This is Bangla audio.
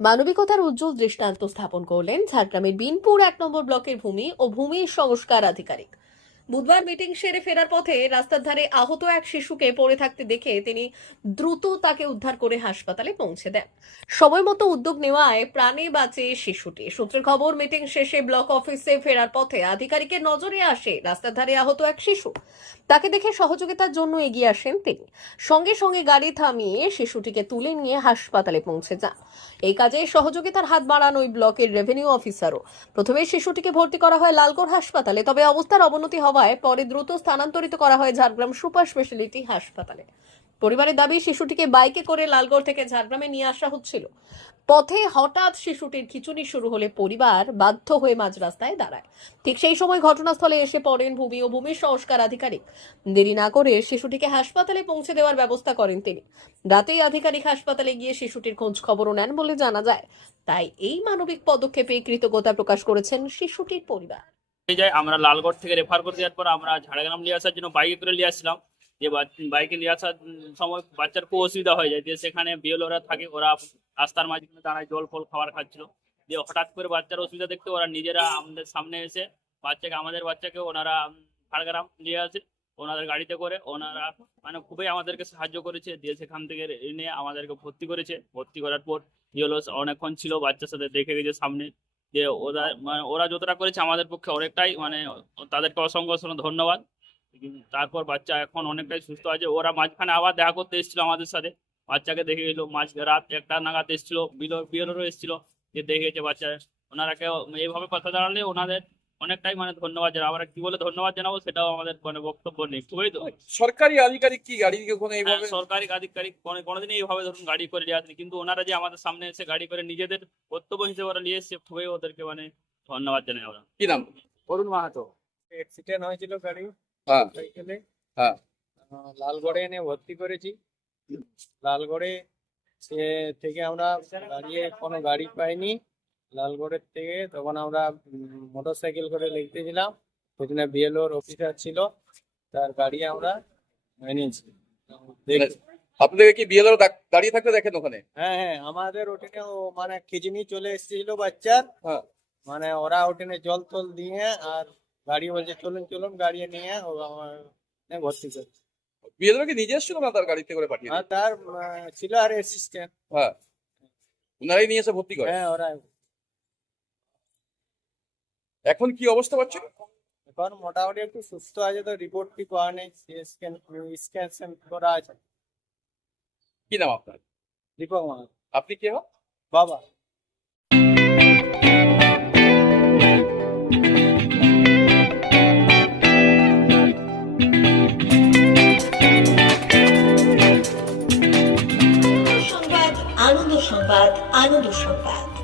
মানবিকতার উজ্জ্বল দৃষ্টান্ত স্থাপন করলেন ঝাড়গ্রামের বিনপুর এক নম্বর ব্লকের ভূমি ও ভূমি সংস্কার আধিকারিক। বুধবার মিটিং সেরে ফেরার পথে রাস্তার ধারে আহত এক শিশুকে পড়ে থাকতে দেখে তিনি দ্রুত তাকে উদ্ধার করে হাসপাতালে পৌঁছে দেন। সময় মতো উদ্যোগ নেওয়ায় প্রাণে বাঁচে শিশুটি। সূত্রের খবর, মিটিং শেষে ব্লক অফিসে ফেরার পথে আধিকারিকের নজরে আসে রাস্তার ধারে আহত এক শিশু। তাকে দেখে সহযোগিতার জন্য এগিয়ে আসেন তিনি। সঙ্গে সঙ্গে গাড়ি থামিয়ে শিশুটিকে তুলে নিয়ে হাসপাতালে পৌঁছে যান। এই কাজে সহযোগিতার হাত বাড়ান ওই ব্লকের রেভিনিউ অফিসারও। প্রথমে শিশুটিকে ভর্তি করা হয় লালগড় হাসপাতালে, তবে অবস্থার অবনতি হওয়ায় পরে দ্রুত স্থানান্তরিত করা হয় ঝাড়গ্রাম সুপার স্পেশালিটি হাসপাতালে। পরিবারের দাবি, শিশুটিকে বাইকে করে লালগড় থেকে ঝাড়গ্রামে নিয়ে আসা হচ্ছিল। পথে হঠাৎ শিশুটির খিচুনি শুরু হলে পরিবার বাধ্য হয়ে মাঝ রাস্তায় দাঁড়ায়। ঠিক সেই সময় ঘটনাস্থলে এসে পড়েন ভূমি ও ভূমি সংস্কার আধিকারিক। দেরি না করে শিশুটিকে হাসপাতালে পৌঁছে দেওয়ার ব্যবস্থা করেন তিনি। রাতেই আধিকারিক হাসপাতালে গিয়ে শিশুটির খোঁজ খবরও নেন বলে জানা যায়। তাই এই মানবিক পদক্ষেপে কৃতজ্ঞতা প্রকাশ করেছেন শিশুটির পরিবার। হয়ে যায়, আমরা লালগড় থেকে রেফার করে দেওয়ার পর আমরা ঝাড়গ্রাম নিয়ে আসার জন্য বাইকে করে নিয়ে আসছিলাম যে বাইকে নিয়ে আসার সময় বাচ্চার খুব অসুবিধা হয়ে যায়। দিয়ে সেখানে বিএলওরা থাকে, ওরা রাস্তার মাঝখানে দাঁড়ায় জল ফল খাবার খাচ্ছিল। দিয়ে হঠাৎ করে বাচ্চার অসুবিধা দেখতে ওরা নিজেরা আমাদের সামনে এসে বাচ্চাকে আমাদের বাচ্চাকে ওনারা ঝাড়গ্রাম নিয়ে আসে। ওনাদের গাড়িতে করে ওনারা মানে খুবই আমাদেরকে সাহায্য করেছে। দিয়ে সেখান থেকে এনে আমাদেরকে ভর্তি করেছে। ভর্তি করার পর বিএলও অনেকক্ষণ ছিল বাচ্চার সাথে দেখে গেছে সামনে। যে ওরা মানে ওরা যতটা করেছে আমাদের পক্ষে অনেকটাই মানে তাদেরকে অসংখ্য অসংখ্য ধন্যবাদ। তারপর বাচ্চা এখন অনেকটাই সুস্থ আছে। ওরা মাঝখানে আবার দেখা করতে এসেছিল আমাদের সাথে। বাচ্চাকে দেখে গেলো, মাঝ রাত একটা নাগাদ এসেছিল বিয়েরও এসেছিল। যে দেখেছে বাচ্চা ওনারাকে এইভাবে কথা দাঁড়ালে ওনাদের অনেকটাই মানে ধন্যবাদ জানাব। আমরা কি বলে ধন্যবাদ জানাব সেটাও আমাদের মানে বক্তব্য নেই। খুবই তো? সরকারি আধিকারিক কি? গাড়ি কোনো হ্যাঁ, এইভাবে সরকারি আধিকারিক কোনো- কোনোদিনই এইভাবে ধরুন গাড়ি করে নিয়ে আসেনি। কিন্তু ওনারা যে আমাদের সামনে এসে গাড়ি করে নিজেদের কর্তব্য হিসেবে ওরা নিয়ে এসছে খুবই ওদেরকে মানে ধন্যবাদ জানাই আমরা। কি নাম? অরুণ মাহাতো। অ্যাক্সিডেন্ট হয়েছিল গাড়ি। হ্যাঁ। সাইকেলে। হ্যাঁ। লালগড়ে এনে ভর্তি করেছি। লালগড়ে সে থেকে আমরা দাঁড়িয়ে কোনো গাড়ি পাইনি। লালগড়ের থেকে তখন আমরা মোটর সাইকেল করে লিখতেছিলাম সেখানে বিএলওর অফিসার ছিল তার গাড়ি আমরা এনেছি আপনাদের কি বিএলও দাঁড়িয়ে থাকতে দেখেন ওখানে? হ্যাঁ হ্যাঁ আমাদের ওখানে মানে খিচুনি চলে এসেছিল বাচ্চার। হ্যাঁ। মানে ওরা ওখানে জল টল দিয়ে আর গাড়ি বলছে চলুন চলুন গাড়ি নিয়ে ও আমার এ ভর্তি করছে। বিএলও কি নিজে এসেছিল না তার গাড়িতে করে পাঠিয়ে আর তার ছিল আর অ্যাসিস্ট্যান্ট হ্যাঁ। ওনারাই নিয়ে এসে ভর্তি করে? হ্যাঁ ওরা এখন কি অবস্থা পাচ্ছেন এখন মোটামুটি একটু সুস্থ আছে তো রিপোর্ট কি পাওয়া নেই স্ক্যান স্ক্যান করা আছে। কি নাম আপনার? দীপক মাহাত। আপনি কে হন? বাবা। সংবাদ আনন্দ সংবাদ আনন্দ সংবাদ।